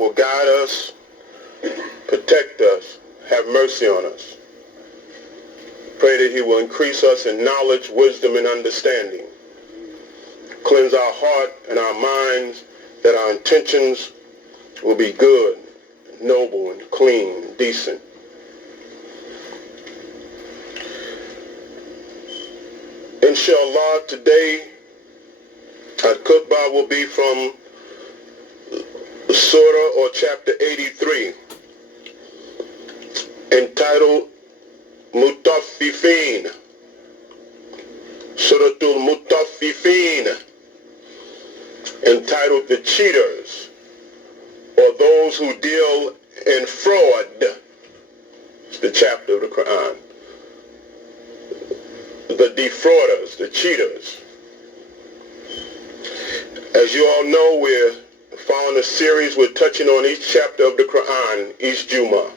will guide us, protect us, have mercy on us. Pray that he will increase us in knowledge, wisdom, and understanding. Cleanse our heart and our minds, that our intentions will be good, noble, and clean, and decent. Inshallah, today our khutbah will be from Surah or chapter 83, entitled Mutaffifin. Suratul Mutaffifin, entitled The Cheaters, or those who deal in fraud. It's the chapter of the Quran. The defrauders, the cheaters. As you all know, we're following a series. We're touching on each chapter of the Quran, each Jummah.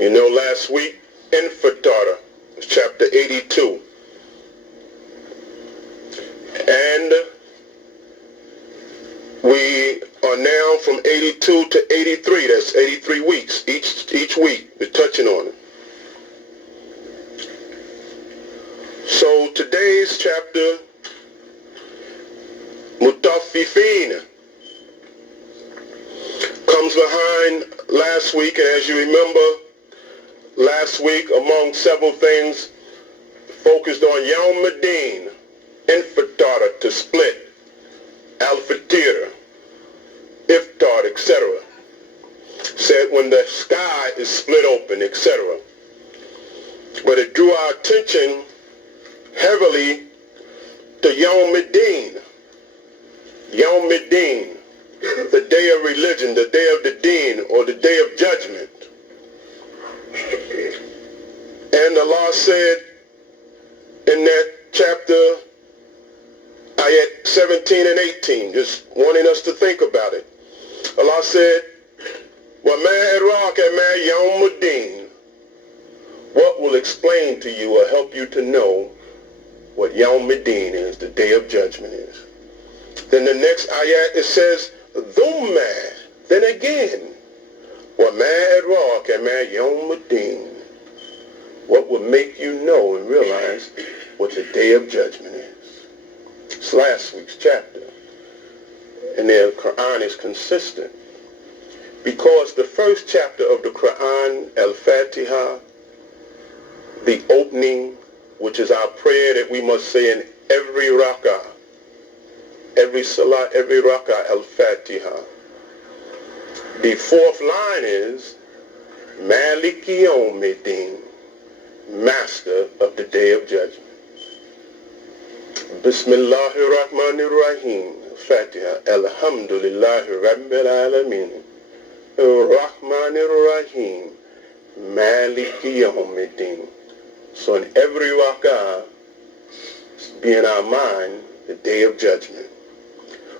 You know, last week, Infatara, chapter 82. And we are now from 82 to 83. That's 83 weeks. Each week, we're touching on it. So today's chapter, Mutaffifin, comes behind last week. And as you remember, last week, among several things, focused on Yawm ad-Din, Infatara, to split, Al-Fatir, Iftar, etc. Said when the sky is split open, etc. But it drew our attention heavily to Yawm ad-Din. Yawm ad-Din, the day of religion, the day of the Deen, or the day of judgment. And Allah said in that chapter, ayat 17 and 18, just wanting us to think about it. Allah said, وَمَا أَدْرَاكَ مَا يَوْمُ الدِّينِ. What will explain to you or help you to know what Yawm ad-Din is, the day of judgment is. Then the next ayat, it says, ثُمَّ, then again, وَمَا أَدْرَاكَ مَا يَوْمُ الدِّينِ. What will make you know and realize what the day of judgment is. It's last week's chapter. And the Quran is consistent. Because the first chapter of the Quran, Al-Fatiha, the opening, which is our prayer that we must say in every rak'ah, every salah, every rak'ah, Al-Fatiha. The fourth line is, Maliki Yawm ad-Din, master of the day of judgment. Bismillahir Rahmanir Rahim, Fatiha, Alhamdulillahi Rabbil Alamin, Rahmanir Rahim, Maliki Yawm ad-Din. So in every rak'ah, be in our mind the day of judgment.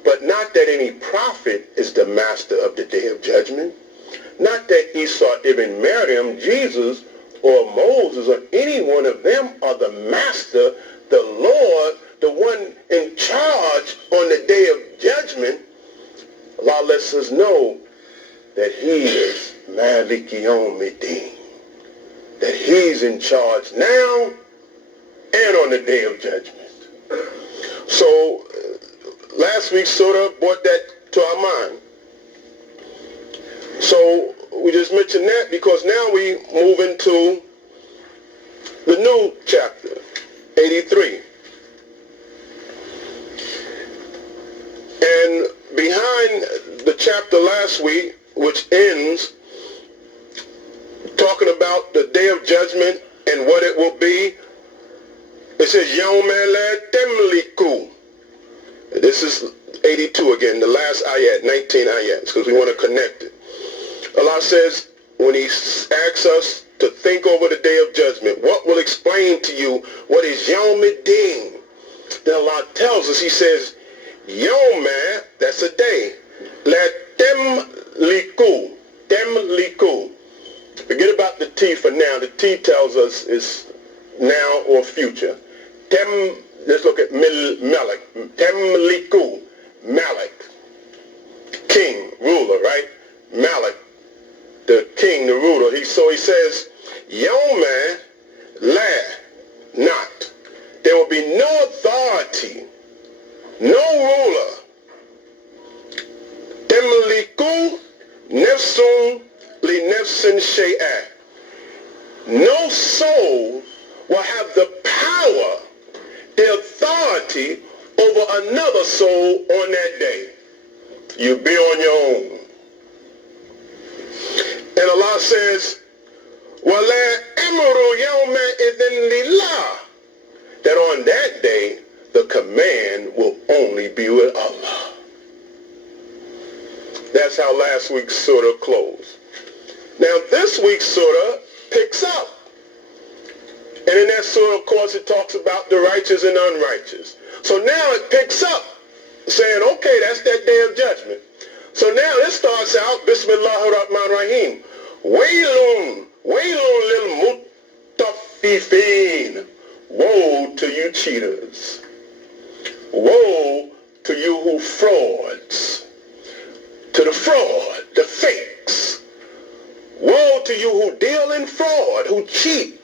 But not that any prophet is the master of the day of judgment. Not that Isa ibn Maryam, Jesus, or Moses, or any one of them are the master, the Lord, the one in charge on the day of judgment. Allah lets us know that he is Maliki Yawm ad-Din, that he's in charge now and on the day of judgment. So last week's surah brought that to our mind. So we just mentioned that because now we move into the new chapter, 83. And behind the chapter last week, which ends talking about the day of judgment and what it will be, it says, Yawma la tamliku. This is 82 again, the last ayat, 19 ayats, because we want to connect it. Allah says, when he asks us to think over the day of judgment, what will explain to you what is Yawm ad-Din? Then Allah tells us, he says, Yawma, that's a day, la tamliku, tamliku. Forget about the T for now. The T tells us it's now or future. Let's look at Malik. Tamliku, Malik, king ruler, right? Malik, the king, the ruler. So he says, Yoma la not. There will be no authority, no ruler. Temliku nefsun li nefsin shay'ah. No soul will have the power, the authority over another soul on that day. You be on your own. And Allah says, وَلَا أَمْرُ يَوْمَئِذٍ لِلَّهِ, that on that day the command will only be with Allah. That's how last week's surah closed. Now this week's surah picks up. And in that surah, of course, it talks about the righteous and unrighteous. So now it picks up, saying, okay, that's that day of judgment. So now it starts out, Bismillahir Rahmanir Rahim. Waylun, waylun lil mutaffifin. Woe to you cheaters. Woe to you who frauds. To the fraud, the fakes. Woe to you who deal in fraud, who cheat,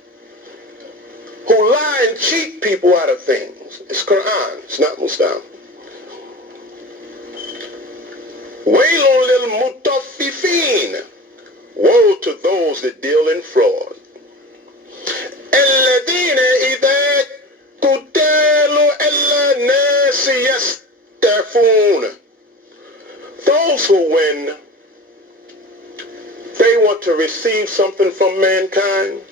who lie and cheat people out of things. It's Qur'an, it's not Muslim. Waylun lil mutaffifin. Woe to those that deal in fraud. الذين إذا قتلوا إلا الناس يستعفون. Those who, when they want to receive something from mankind,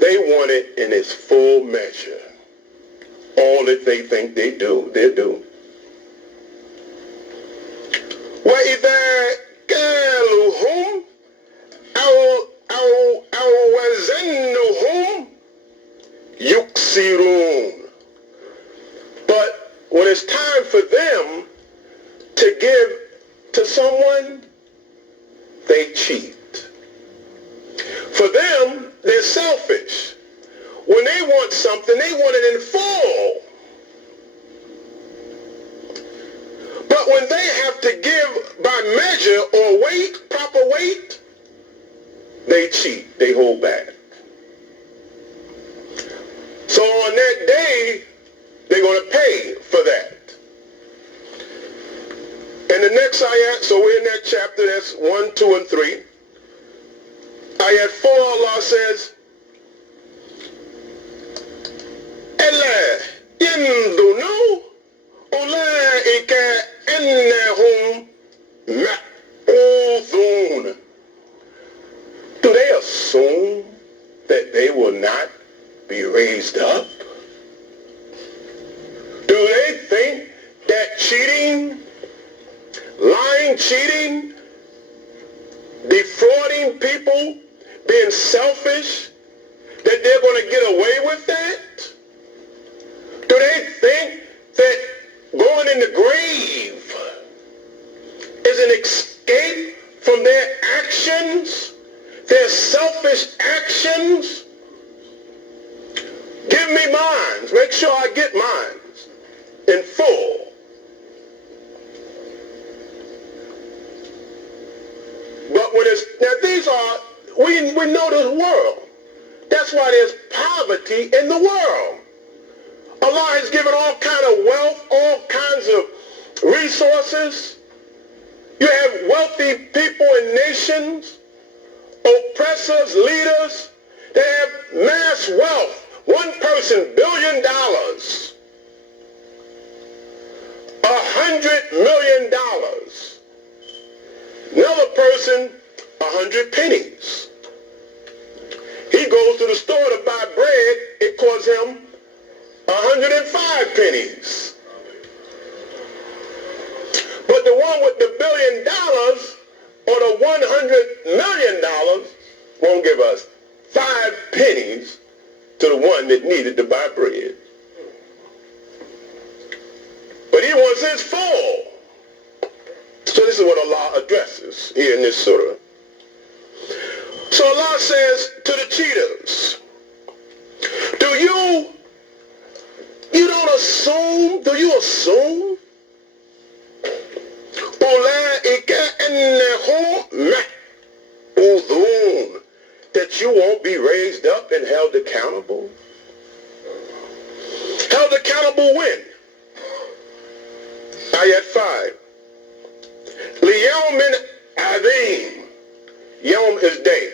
they want it in its full measure. All that they think they do, they do. وَإِذَا كَالُوهُمْ أَوْ وَزَنُّهُمْ يُكْسِرُونَ. But when it's time for them to give to someone, they cheat. For them, they're selfish. When they want something, they want it in full. But when they have to give by measure or weight, proper weight, they cheat, they hold back. So on that day, they're going to pay for that. And the next ayat, so we're in that chapter, that's 1, 2, and 3. Ayat 4, Allah says, أَلَا يَنْظُنُوا أُولَٰئِكَ أَنَّهُمْ مَأْخُوذُونَ. Do they assume that they will not be raised up? Do they think that cheating, lying, cheating, defrauding people, being selfish, that they're going to get away with that? Do they think that going in the grave is an escape from their actions, their selfish actions? Give me mine. Make sure I get mine in full. But when it's, now these are, we know this world. That's why there's poverty in the world. Allah has given all kind of wealth, all kinds of resources. You have wealthy people and nations, oppressors, leaders, that have mass wealth. One person, $1 billion. $100 million. Another person, 100 pennies. He goes to the store to buy bread. It costs him 105 pennies. But the one with the $1 billion or the $100 million won't give us 5 pennies to the one that needed to buy bread. But he wants his full. So this is what Allah addresses here in this surah. So Allah says to the cheaters, do you assume أولئك أَنَّهُمْ مَحْبُوثُونَ, that you won't be raised up and held accountable. Held accountable when? Ayat 5. لِيَوْمٍ عَظِيمٍ. Yom is day.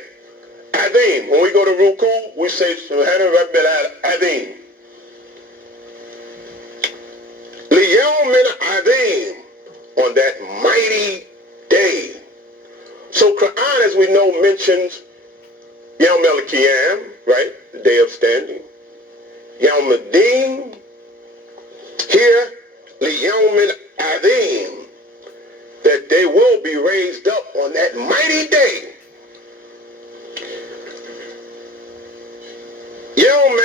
Azim. When we go to Ruku, we say Subhana Rabbil Azim. Liyawmin Azim. On that mighty day. So Quran, as we know, mentions Yawm al-Qiyam, right? The day of standing. Yawm al-Din. Here, Liyawmin Azim. That they will be raised up on that mighty day. يوم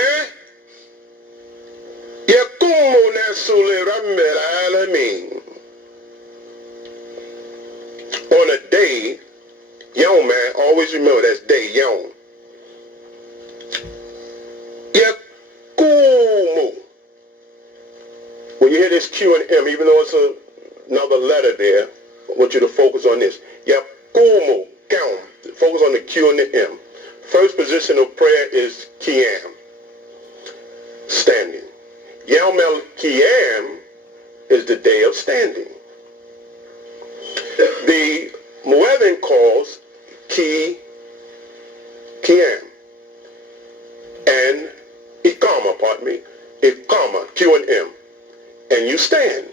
يقوم الناس لرب العالمين. On a day, Yom, man, always remember that's day, Yom. Yakumu. When you hear this Q and M, even though it's another letter there, I want you to focus on this. Yakumu, count. Focus on the Q and the M. First position of prayer is Qiyam, standing. Yawm al-Qiyam is the day of standing. The Muezzin calls Qiyam and Iqama, pardon me, Iqama, Q and M, and you stand.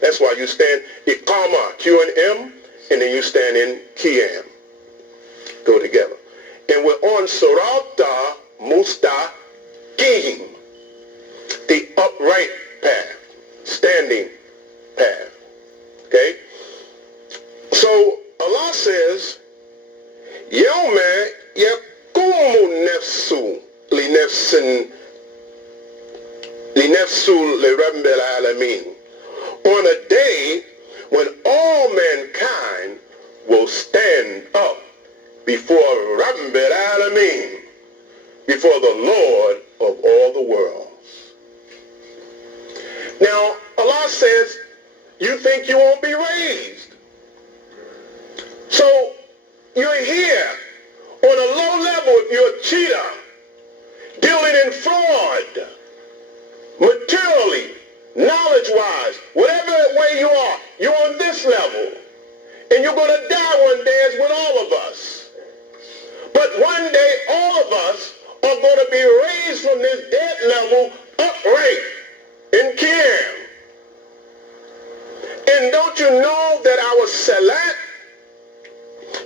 That's why you stand Iqama, Q and M, and then you stand in Qiyam. Go together. And we're on Surah Mustaqim, the upright path, standing path. Okay? So Allah says, Yawma yaqumu nafsu li nafsu li rabbil alamin. On a day when all mankind will stand up before Rabbil Alameen, before the Lord of all the worlds. Now, Allah says, you think you won't be raised. So, you're here on a low level if you're a cheater, dealing in fraud, materially, knowledge-wise, whatever way you are, you're on this level. And you're going to die one day as with all of us. But one day, all of us are going to be raised from this dead level upright in Qiyam. And don't you know that our salat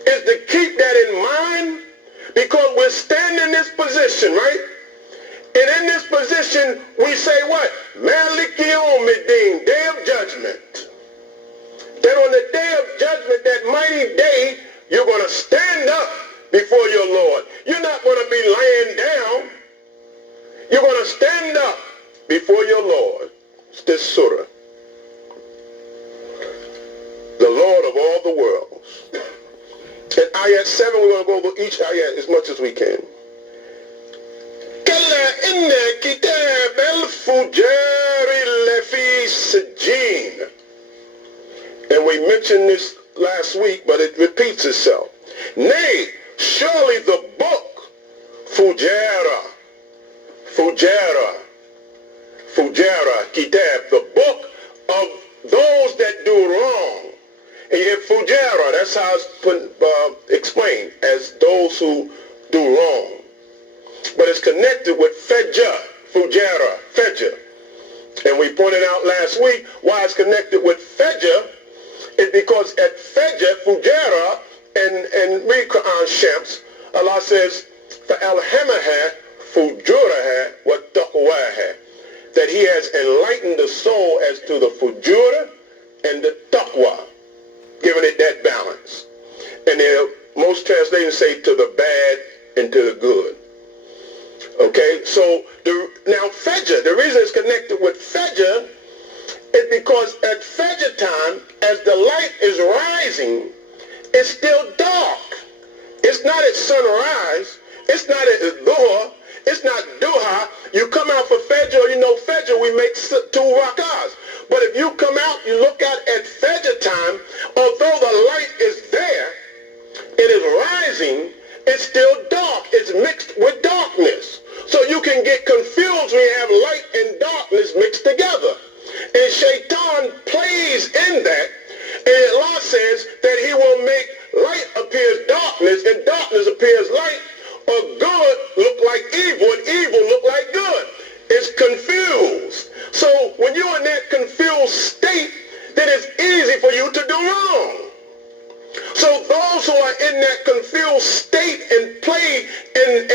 is to keep that in mind? Because we're standing in this position, right? And in this position, we say what? Malik Yawmiddin, day of judgment. That on the day of judgment, that mighty day, you're going to stand up before your Lord. You're not going to be laying down. You're going to stand up before your Lord. It's this surah. The Lord of all the worlds. In ayat 7, we're going to go over each ayat as much as we can. كلا إن كتاب الفجار لفي سجين. And we mentioned this last week, but it repeats itself. Nay, surely the book, Fujara, Kitab, the book of those that do wrong. And you have Fujara, that's how it's explained, as those who do wrong. But it's connected with Fujara, Fajr. And we pointed out last week why it's connected with Fajr is because at Fajr, Fujara, and read Quran Shams, Allah says, فَأَلْهَمَهَا فُجُورَهَا وَالتَّقْوَاهَا, that He has enlightened the soul as to the fujura and the taqwa, giving it that balance. And most translations say to the bad and to the good. Okay, so now Fajr, the reason it's connected with Fajr is because at Fajr time, as the light is rising, it's still dark. It's not at sunrise. It's not at Dhuhr. It's not Duha. You come out for Fajr, you know Fajr, we make 2 rakahs. But if you come out, you look out at Fajr time, although the light is says that he will make light appears darkness and darkness appears light, or good look like evil and evil look like good. It's confused. So when you're in that confused state, then it's easy for you to do wrong. So those who are in that confused state and play in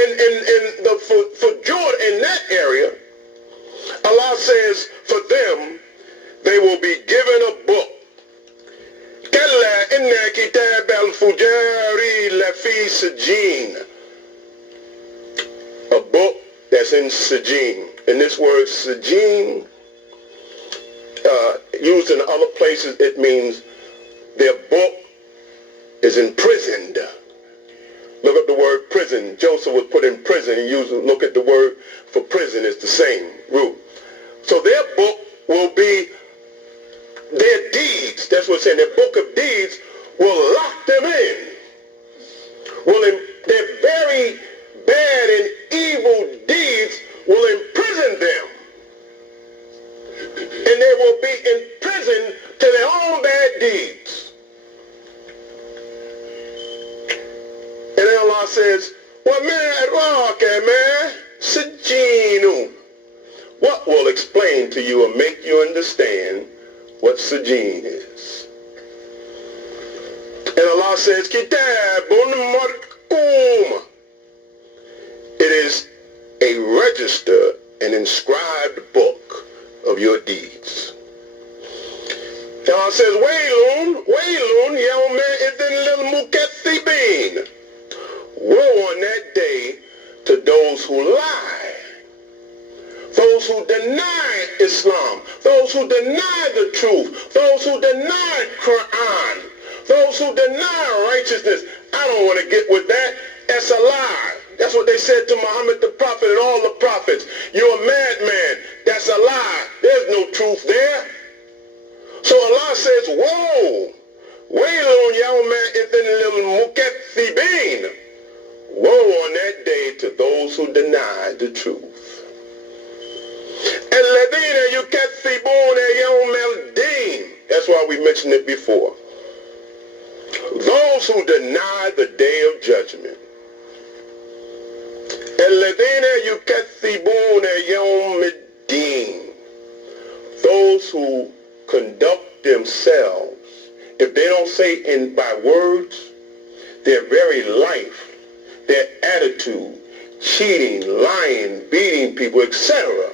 the fujur in that area, Allah says for them, they will be given a book. كَلَّا إِنَّ كِتَابَ الْفُجَارِ لَفِي سِجِّينَ. A book that's in Sijin. And this word Sijin, used in other places, it means their book is imprisoned. Look up the word prison. Joseph was put in prison. And look at the word for prison. It's the same root. So their book will be their deeds. That's what it's saying. Their book of deeds will lock them in. Their very bad and evil deeds will imprison them. And they will be in prison to their own bad deeds. And then Allah says, Sijinu. What will explain to you or make you understand what Sijin is? And Allah says, Kitabun Marqum. It is a register, an inscribed book of your deeds. And Allah says, Waylun, yawma idhin lil mukaththibin. Woe on that day to those who lie, those who deny Islam, those who deny the truth, those who deny Qur'an, those who deny righteousness. I don't want to get with that. That's a lie. That's what they said to Muhammad the Prophet and all the prophets. You're a madman. That's a lie. There's no truth there. So Allah says, woe. Waylun yawma idhin lil mukaththibin. Woe on that day to those who deny the truth. الَّذِينَ يُكَذِّبُونَ يَوْمَ الدِّينِ. That's why we mentioned it before. Those who deny the day of judgment. الَّذِينَ يُكَذِّبُونَ يَوْمَ الدِّينِ. Those who conduct themselves, if they don't say in by words, their very life, their attitude, cheating, lying, beating people, etc.,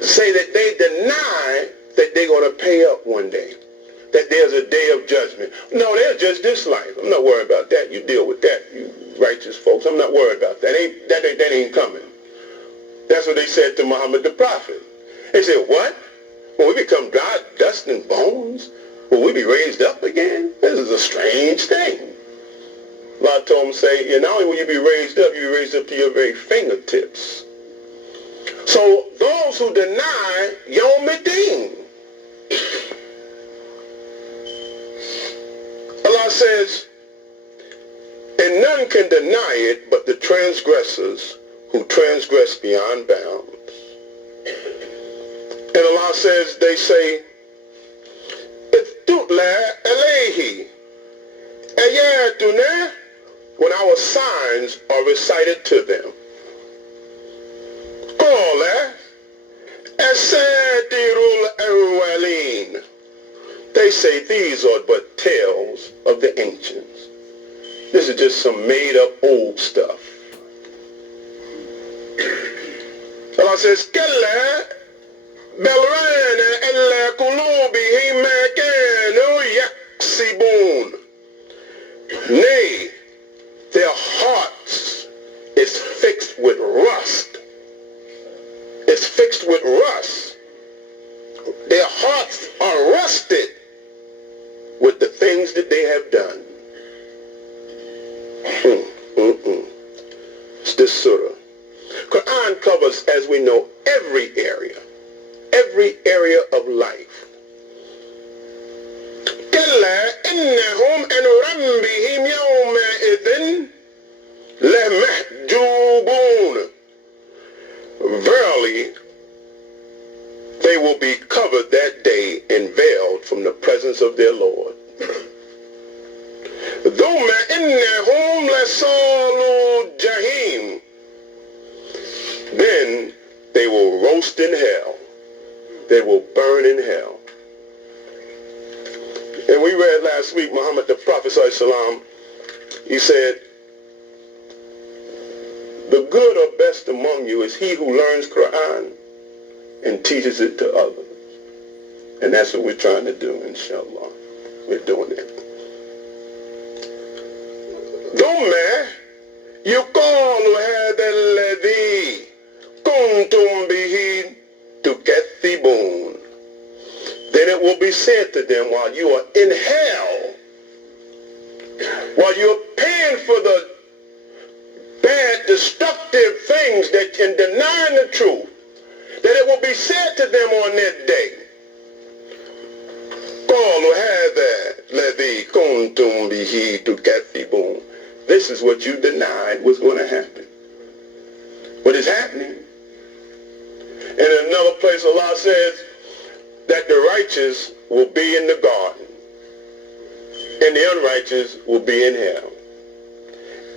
say that they deny that they're going to pay up one day, that there's a day of judgment. No, there's just this life. I'm not worried about that. You deal with that, you righteous folks. I'm not worried about that. That ain't coming. That's what they said to Muhammad the Prophet. They said, what? When we become dry, dust and bones, will we be raised up again? This is a strange thing. Allah told him, say, not only will you be raised up, you'll be raised up to your very fingertips. So those who deny Yawm al-Din, Allah says, and none can deny it but the transgressors who transgress beyond bounds. And Allah says, they say, Ittutla alayhi ayatuna, when our signs are recited to them. Qala asatirul awwalin. They say these are but tales of the ancients. This is just some made up old stuff. Allah says, Kalla balrana alla qulubihim ma kanu yaksibun. Nay, their hearts is fixed with rust. It's fixed with rust. Their hearts are rusted with the things that they have done. It's this surah. Quran covers, as we know, every area of life. كلا إنهم عن ربهم يومئذ لمحجوبون. Verily, they will be covered that day and veiled from the presence of their Lord. إنهم لصالوا الجحيم. Then they will roast in hell. They will burn in hell. And we read last week, Muhammad the Prophet ﷺ, he said, the good or best among you is he who learns Quran and teaches it to others. And that's what we're trying to do, inshallah. We're doing it. ثم يقال هذا الذي كنتم به تكذبون. Then it will be said to them while you are in hell, while you're paying for the bad, destructive things that in denying the truth, that it will be said to them on that day, قالوا هذا الذي كنتم به تكذبون. This is what you denied was going to happen. What is happening? And in another place, Allah says that the righteous will be in the garden and the unrighteous will be in hell.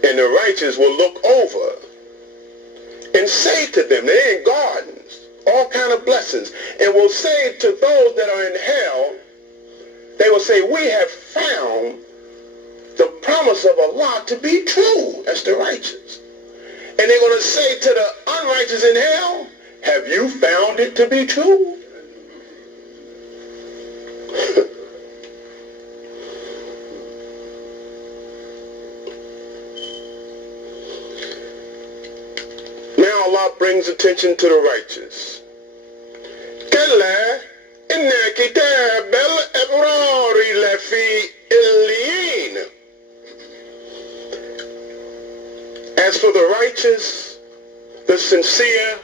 And the righteous will look over and say to them, they're in gardens, all kind of blessings, and will say to those that are in hell, they will say, we have found the promise of Allah to be true. That's the righteous. And they're going to say to the unrighteous in hell, have you found it to be true? Now Allah brings attention to the righteous. كلا إن كتاب الأبرار لفي إليين. As for the righteous, the sincere,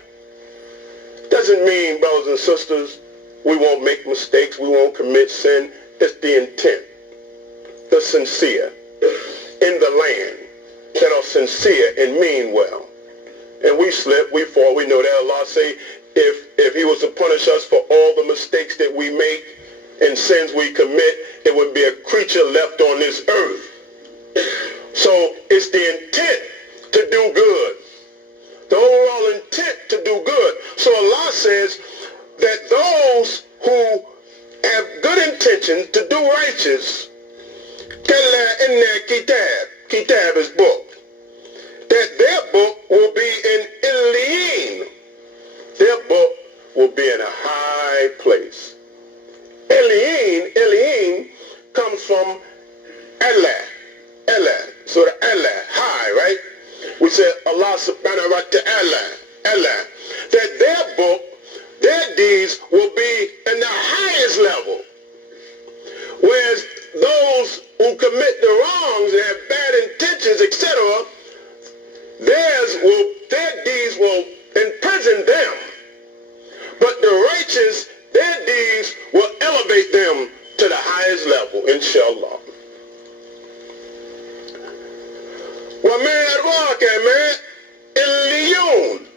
doesn't mean, brothers and sisters, we won't make mistakes, we won't commit sin. It's the intent. The sincere in the land that are sincere and mean well. And we slip, we fall, we know that. Allah say, if he was to punish us for all the mistakes that we make and sins we commit, it would be a creature left on this earth. So it's the intent to do good. The overall intent to do good. So Allah says that those who have good intentions to do righteous, kalla inna kitab, kitab is book, that their book will be in Illiyin. Their book will be in a high place. Illiyin comes from Allah. So the Allah, high, right? We say Allah subhanahu wa ta'ala, Allah, that their book, their deeds will be in the highest level. Whereas those who commit the wrongs and have bad intentions, etc., their deeds will imprison them. But the righteous, their deeds will elevate them to the highest level, inshallah. وَمَا أَدْرَاكَ مَا إِلِّيُّونَ.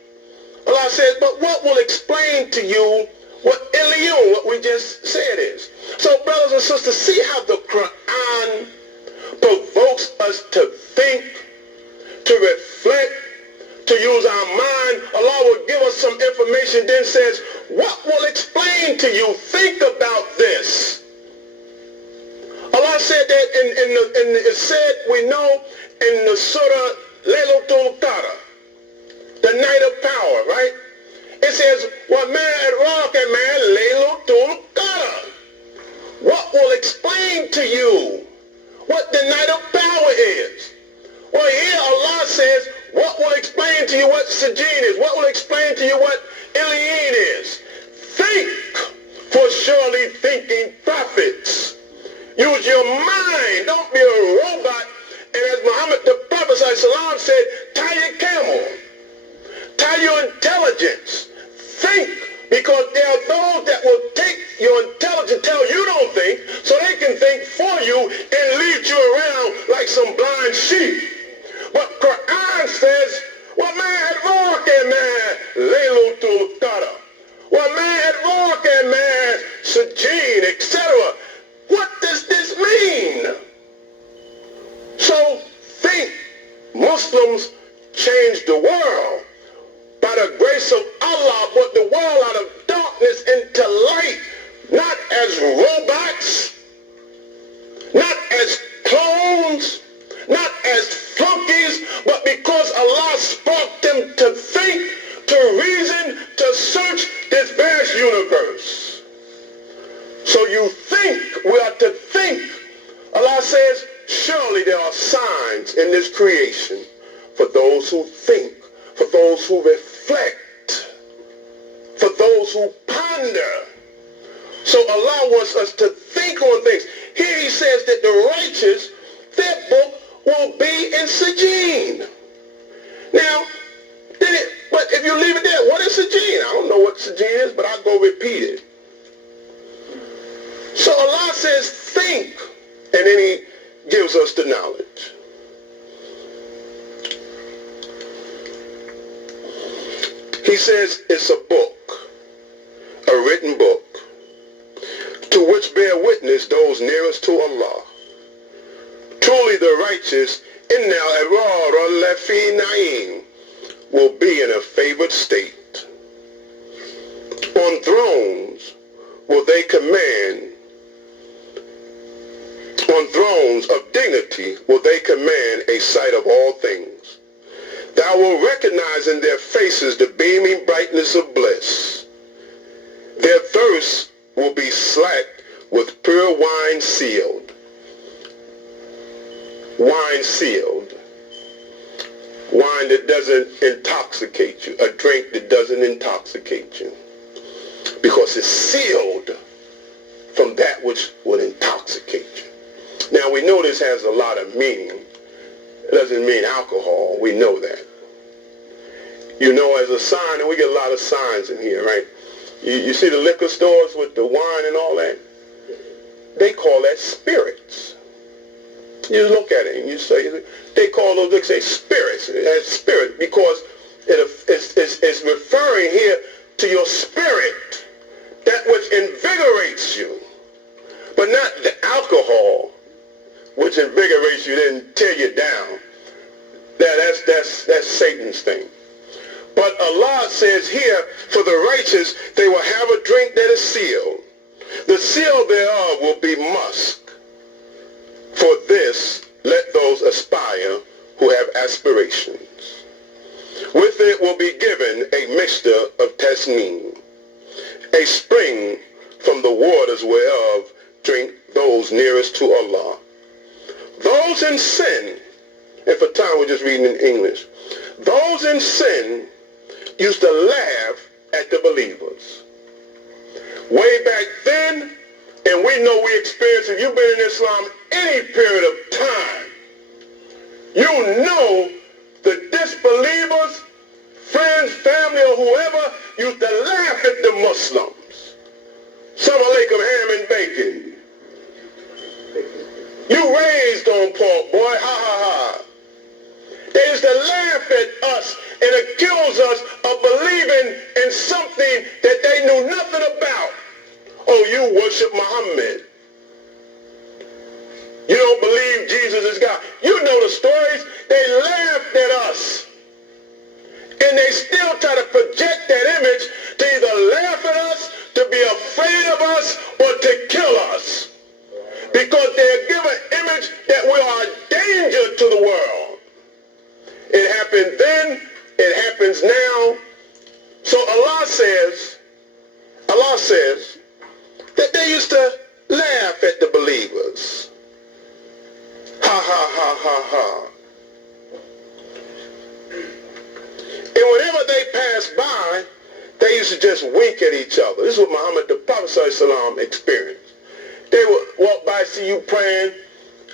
Allah says, but what will explain to you what Iliyun, what we just said is? So brothers and sisters, see how the Quran provokes us to think, to reflect, to use our mind. Allah will give us some information, then says, what will explain to you? Think about this. Allah said that it said, we know in the Surah Laylatul Qadr, the night of power, right? It says, وَمَا أَدْرَاكَ مَا لَيْلَةُ الْقَدْرِ. What will explain to you what the night of power is? Well, here Allah says, what will explain to you what Sajin is? What will explain to you what Illiyin is? Think, for surely thinking profits. Use your mind. Don't be a robot. And as Muhammad the Prophet ﷺ said, tie your camel. Tie your intelligence. Think, because there are those that will take your intelligence, tell you don't think, so they can think for you and lead you around like some blind sheep. But Quran says, وَمَا أَدْرَاكَ مَا لَيْلَةُ الْقَدْرِ وَمَا أَدْرَاكَ مَا سِجِّينٌ, etc. What does this mean? So Muslims changed the world by the grace of Allah, brought the world out of darkness into light, not as robots, not as clones, not as flunkies, but because Allah sparked them to think, to reason, to search this vast universe. So you think, we are to think. Allah says, surely there are signs in this creation for those who think, for those who reflect, for those who ponder. So Allah wants us to think on things. Here he says that the righteous, their book will be in Sijin. Now, but if you leave it there, what is Sijin? I don't know what Sijin is, but I'll go repeat it. So Allah says, think, and then he gives us the knowledge. He says it's a book, a written book, to which bear witness those nearest to Allah. Truly the righteous, inna al-abrar lafi na'im, will be in a favored state. On thrones will they command, on thrones of dignity will they command a sight of all things. Thou wilt recognize in their faces the beaming brightness of bliss. Their thirst will be slaked with pure wine sealed. Wine sealed. Wine that doesn't intoxicate you. A drink that doesn't intoxicate you. Because it's sealed from that which will intoxicate you. Now we know this has a lot of meaning. It doesn't mean alcohol. We know that. You know, as a sign, and we get a lot of signs in here, right? You see the liquor stores with the wine and all that? They call that spirits. You look at it and you say, they call those, they say spirits. That's spirit because it's referring here to your spirit, that which invigorates you, but not the alcohol, which invigorates you, then tear you down. That's Satan's thing. But Allah says here, for the righteous, they will have a drink that is sealed. The seal thereof will be musk. For this, let those aspire who have aspirations. With it will be given a mixture of tasneem, a spring from the waters whereof drink those nearest to Allah. Those in sin, and for time we're just reading in English, those in sin used to laugh at the believers. Way back then, and we know we experienced, if you've been in Islam any period of time, you know the disbelievers, friends, family, or whoever used to laugh at the Muslims. Salam alaikum, ham and bacon. You raised on pork, boy, ha ha ha. They used to laugh at us and accuse us of believing in something that they knew nothing about. Oh, you worship Muhammad. You don't believe Jesus is God. You know the stories. They laughed at us. And they still try to project that image to either laugh at us, to be afraid of us, or to kill us. Because they give an image that we are a danger to the world. It happened then, it happens now. So Allah says that they used to laugh at the believers. Ha ha ha ha ha. And whenever they passed by, they used to just wink at each other. This is what Muhammad, the Prophet ﷺ, experienced. They would walk by, see you praying,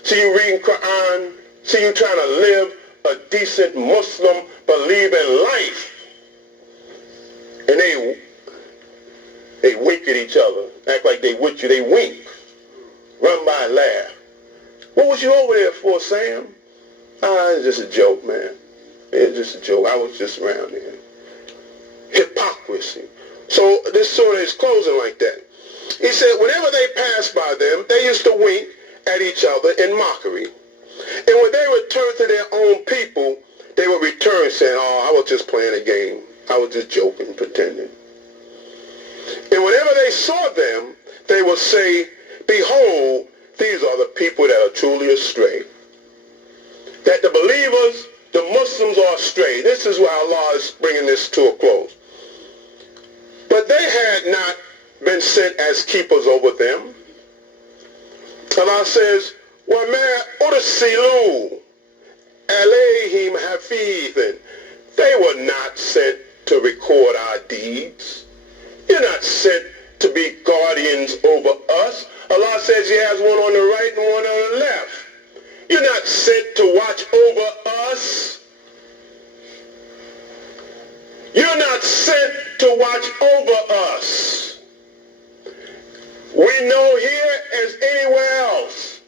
see you reading QUR'AN, see you trying to live a decent Muslim, believing life. And they wink at each other, act like they with you. They wink, run by and laugh. What was you over there for, Sam? It's just a joke, man. It's just a joke. I was just around there. Hypocrisy. So this surah is closing like that. He said, whenever they passed by them, they used to wink at each other in mockery. And when they returned to their own people, they would return saying, oh, I was just playing a game. I was just joking, pretending. And whenever they saw them, they would say, behold, these are the people that are truly astray. That the believers, the Muslims are astray. This is why Allah is bringing this to a close. But they had not been sent as keepers over them. Allah says, وَمَا أُرْسِلُوا عَلَيْهِمْ حَفِيظًا. They were not sent to record our deeds. You're not sent to be guardians over us. Allah says he has one on the right and one on the left. You're not sent to watch over us. You're not sent to watch over us. We know here as anywhere else,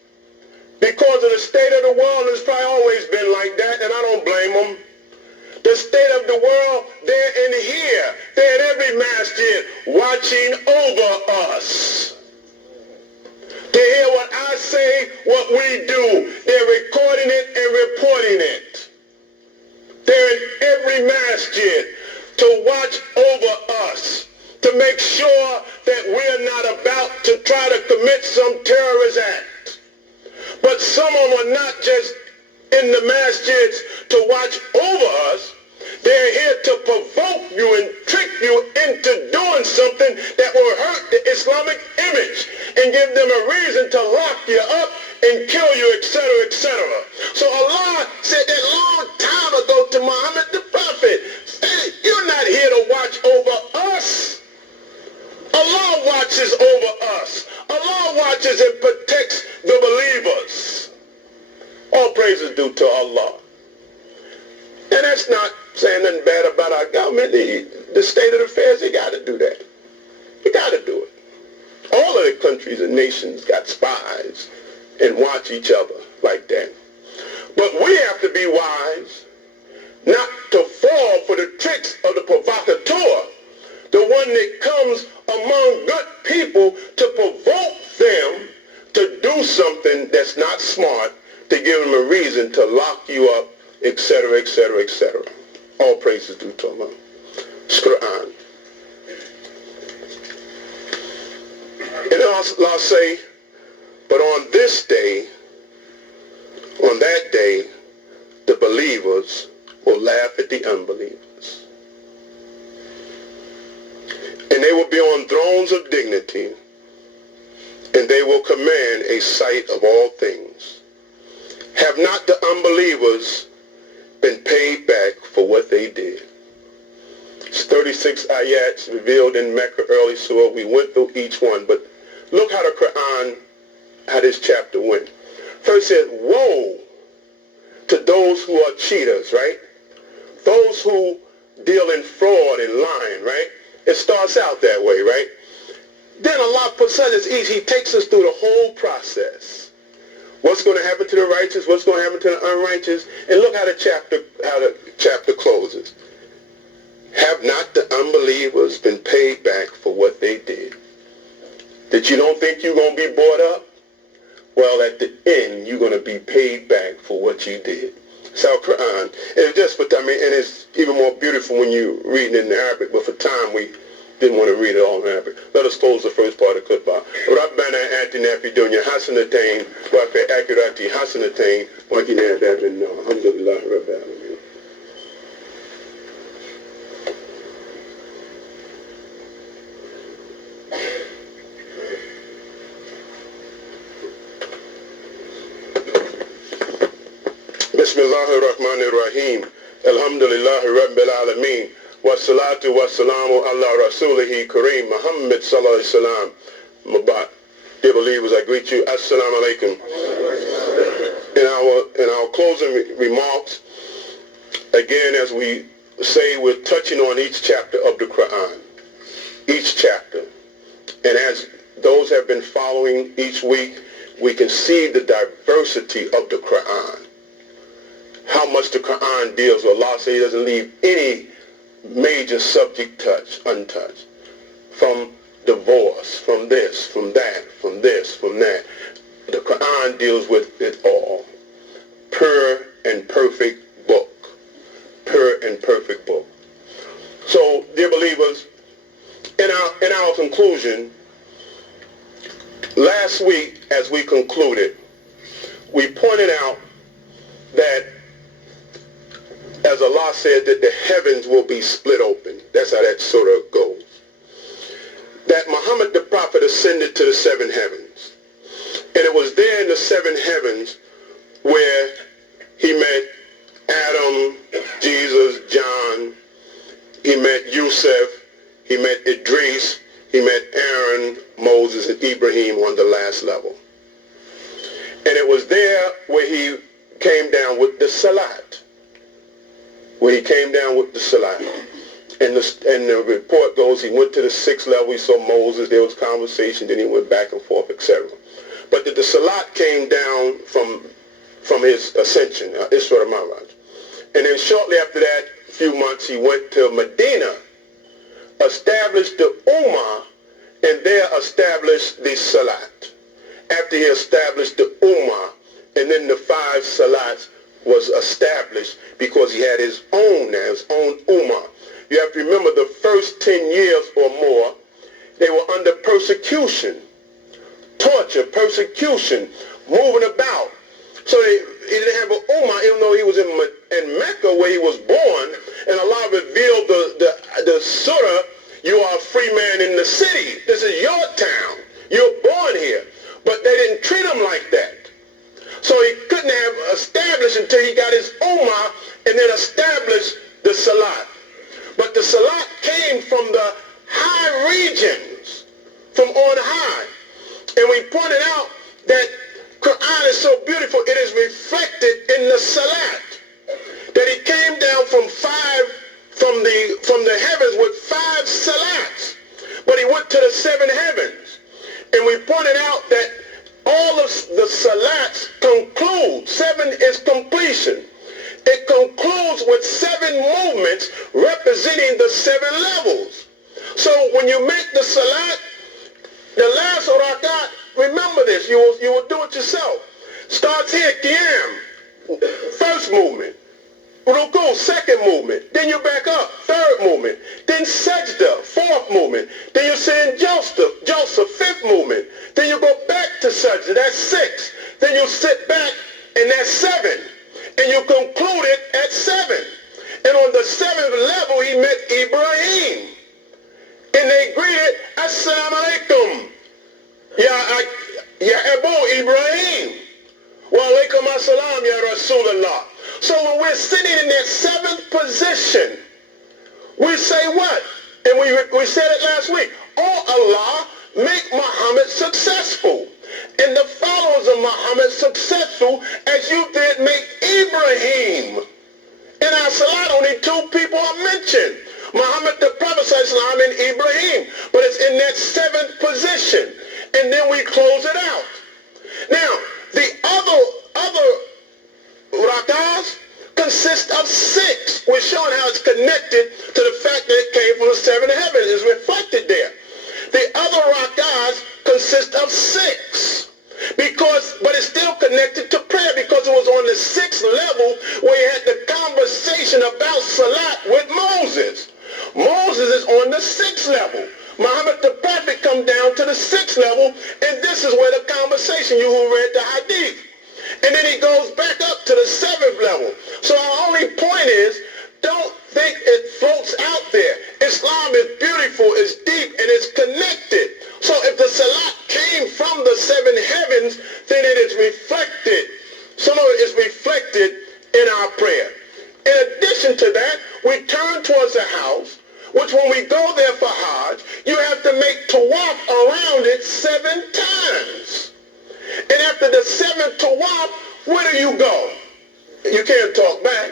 because of the state of the world, it's probably always been like that, and I don't blame them. The state of the world, they're in here. They're in every masjid watching over us. To hear what I say, what we do. They're recording it and reporting it. They're in every masjid to watch over us, to make sure that we're not about to try to commit some terrorist act. But some of them are not just in the masjids to watch over us. They're here to provoke you and trick you into doing something that will hurt the Islamic image and give them a reason to lock you up and kill you, etc., etc. So Allah said that long time ago to Muhammad the Prophet, hey, you're not here to watch over us. Allah watches over us. Allah watches and protects the believers. All praise is due to Allah. And that's not saying nothing bad about our government. The state of affairs, they got to do that. You got to do it. All of the countries and nations got spies and watch each other like that. But we have to be wise not to fall for the tricks of the provocateur, the one that comes among good people to provoke them to do something that's not smart, to give them a reason to lock you up, etc., etc., etc. All praises due to Allah. QUR'AN. And Allah say, but on this day, on that day, the believers will laugh at the unbelievers. And they will be on thrones of dignity, and they will command a sight of all things. Have not the unbelievers been paid back for what they did? It's 36 ayats revealed in Mecca early surah. We went through each one, but look how the Quran, how this chapter went. First it said, woe to those who are cheaters, right? Those who deal in fraud and lying, right? It starts out that way, right? Then Allah puts us at ease. He takes us through the whole process. What's going to happen to the righteous? What's going to happen to the unrighteous? And look how the chapter closes. Have not the unbelievers been paid back for what they did? That you don't think you're going to be brought up? Well, at the end, you're going to be paid back for what you did. It's our Quran. And it's just for time, and it's even more beautiful when you read it in Arabic, but for time, we didn't want to read it all in Arabic. Let us close the first part of Khutbah. رَبَّنَا آتِنَا فِي الدُّنْيَا حَسَنَةً وَفِي الْآخِرَةِ حَسَنَةً وَقِنَا عَذَابَ النَّارِ. الْحَمْدُ لِلَّهِ رَبِّ الْعَالَمِينَ. Bismillahir Rahmanir Rahim. Alhamdulillahi Rabbil Alameen. Wassalatu wassalamu ala rasulihi kareem Muhammad sallallahu alaihi wasallam. Mabad. Dear believers, I greet you. Assalamu alaikum. In our closing remarks, again, as we say, we're touching on each chapter of the Quran. Each chapter. And as those have been following each week, we can see the diversity of the Quran. How much the Quran deals with. Allah says he doesn't leave any major subject untouched. From divorce, from this, from that, from this, from that. The Quran deals with it all. Pure and perfect book. conclusion, last week as we concluded, we pointed out that, as Allah said, that the heavens will be split open. That's how that surah goes. That Muhammad the Prophet ascended to the seven heavens. And it was there in the seven heavens where he met Adam, Jesus, John, he met Yusuf, he met Idris, he met Aaron, Moses, and Ibrahim on the last level. And it was there where he came down with the Salat. Where he came down with the Salat. And the report goes, he went to the sixth level, he saw Moses, there was conversation, then he went back and forth, etc. But the Salat came down from his ascension, Isra Mi'raj. And then shortly after that, a few months, he went to Medina, established the Ummah, and there established the Salat. After he established the Ummah, and then the 5 Salats was established because he had his own Ummah. You have to remember the first 10 years or more, they were under persecution, torture, persecution, moving about. So he didn't have an Ummah, even though he was in Mecca where he was born, and Allah revealed the surah, you are a free man in the city. This is your town. You're born here. But they didn't treat him like that. So he couldn't have established until he got his Ummah and then established the Salat. But the Salat came from the high regions, from on high. And we pointed out that Quran is so beautiful, it is reflected in the Salat. That he came down from the heavens with 5 Salats. But he went to the 7 heavens. And we pointed out that all of the Salats conclude. 7 is completion. It concludes with 7 movements representing the 7 levels. So when you make the Salat, the last rakat, remember this, you will do it yourself. Starts here, Qiyam, first movement. Ruku, second movement. Then you back up, third movement. Then Sajda, fourth movement. Then you say in Joseph, fifth movement. Then you go back to Sajda, that's 6. Then you sit back, and that's 7. And you conclude it at 7. And on the 7th level, he met Ibrahim. And they greeted, Assalamu alaikum, Ya Abu Ibrahim. Wa alaikum assalam, Ya Rasulallah. So when we're sitting in that 7th position, we say what? And we said it last week. Oh Allah, make Muhammad successful. And the followers of Muhammad successful as you did make Ibrahim. In our Salat, only 2 people are mentioned. Muhammad the Prophet and Ibrahim. But it's in that 7th position. And then we close it out. Now, the other rakahs consist of 6. We're showing how it's connected to the fact that it came from the 7th heaven. It's reflected there. The other rakahs consist of 6. But it's still connected to prayer because it was on the 6th level where you had the conversation about Salat with Moses. Moses is on the 6th level. Muhammad the Prophet come down to the 6th level, and this is where the conversation, you who read the hadith. And then he goes back up to the 7th level. So our only point is, don't think it floats out there. Islam is beautiful, it's deep, and it's connected. So if the Salat came from the 7 heavens, then it is reflected. Some of it is reflected in our prayer. In addition to that, we turn towards the house, which when we go there for Hajj, you have to make tawaf around it 7 times. And after the 7th tawaf, where do you go? You can't talk back.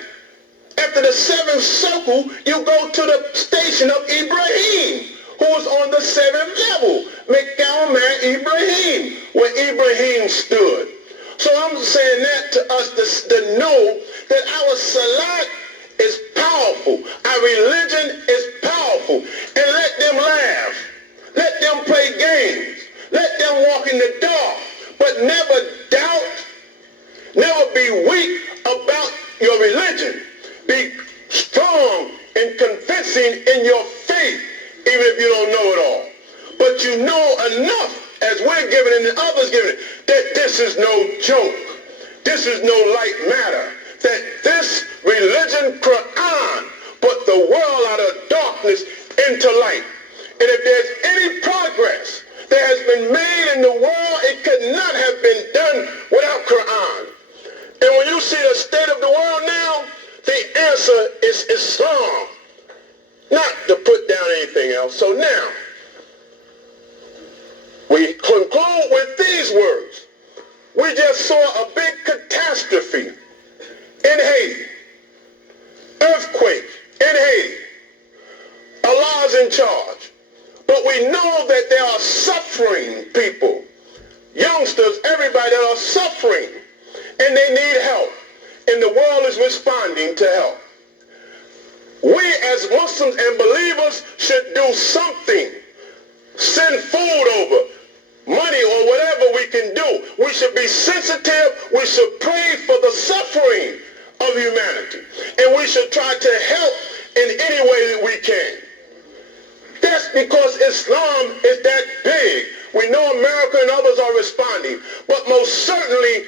After the 7th circle, you go to the station of Ibrahim, who was on the 7th level. Mekam Ibrahim, where Ibrahim stood. So I'm saying that to us to know that our Salat is powerful. Our religion is powerful. And let them laugh. Let them play games. Let them walk in the dark. But never doubt, never be weak about your religion. Be strong and convincing in your faith, even if you don't know it all. But you know enough, as we're giving it and others giving it, that this is no joke. This is no light matter. That this religion, QUR'AN, put the world out of darkness into light. And if there's any progress that has been made in the world, it could not have been done without QUR'AN. And when you see the state of the world now, the answer is Islam, not to put down anything else. So now, we conclude with these words. We just saw a big catastrophe in Haiti, earthquake in Haiti. Allah's in charge. But we know that there are suffering people, youngsters, everybody that are suffering, and they need help. And the world is responding to help. We as Muslims and believers should do something. Send food over, money or whatever we can do. We should be sensitive. We should pray for the suffering of humanity. And we should try to help in any way that we can. That's because Islam is that big. We know America and others are responding. But most certainly,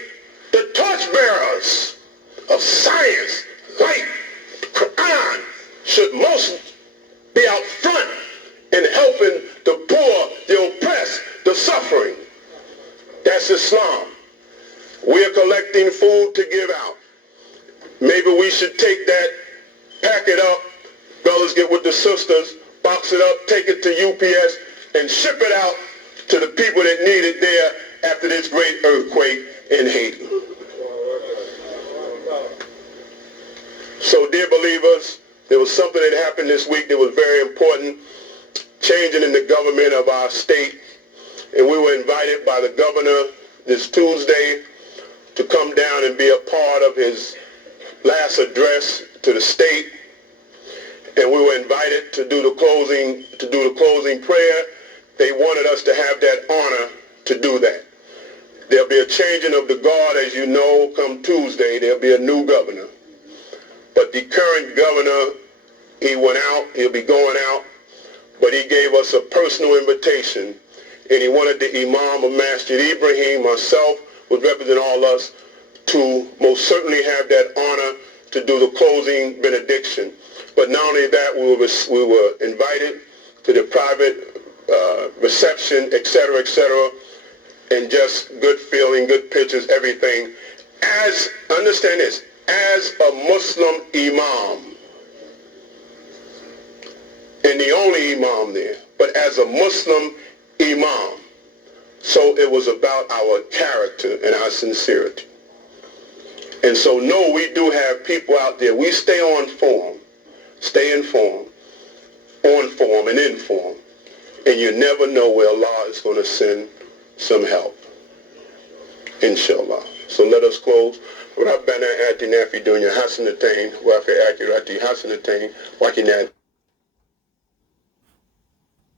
the torchbearers of science, light, QUR'AN, should most be out front in helping the poor, the oppressed, the suffering. That's Islam. We're collecting food to give out. Maybe we should take that, pack it up, brothers get with the sisters, box it up, take it to UPS, and ship it out to the people that need it there after this great earthquake in Haiti. So, dear believers, there was something that happened this week that was very important, changing in the government of our state, and we were invited by the governor this Tuesday to come down and be a part of his last address to the state. And we were invited to do the closing prayer. They wanted us to have that honor to do that. There'll be a changing of the guard, as you know, come Tuesday. There'll be a new governor. But the current governor, he went out, he'll be going out, but he gave us a personal invitation, and he wanted the Imam of Masjid Ibrahim, myself, would represent all us, to most certainly have that honor to do the closing benediction. But not only that, we were invited to the private reception, etc., and just good feeling, good pictures, everything. As, understand this, as a Muslim imam, and the only imam there, but as a Muslim imam. So it was about our character and our sincerity. And so, no, we do have people out there. We stay on form, stay informed, on form and in form. And you never know where Allah is going to send some help. Inshallah. So let us close. ربنا آتنا في الدنيا حسنة وفي الآخرة حسنة وقنا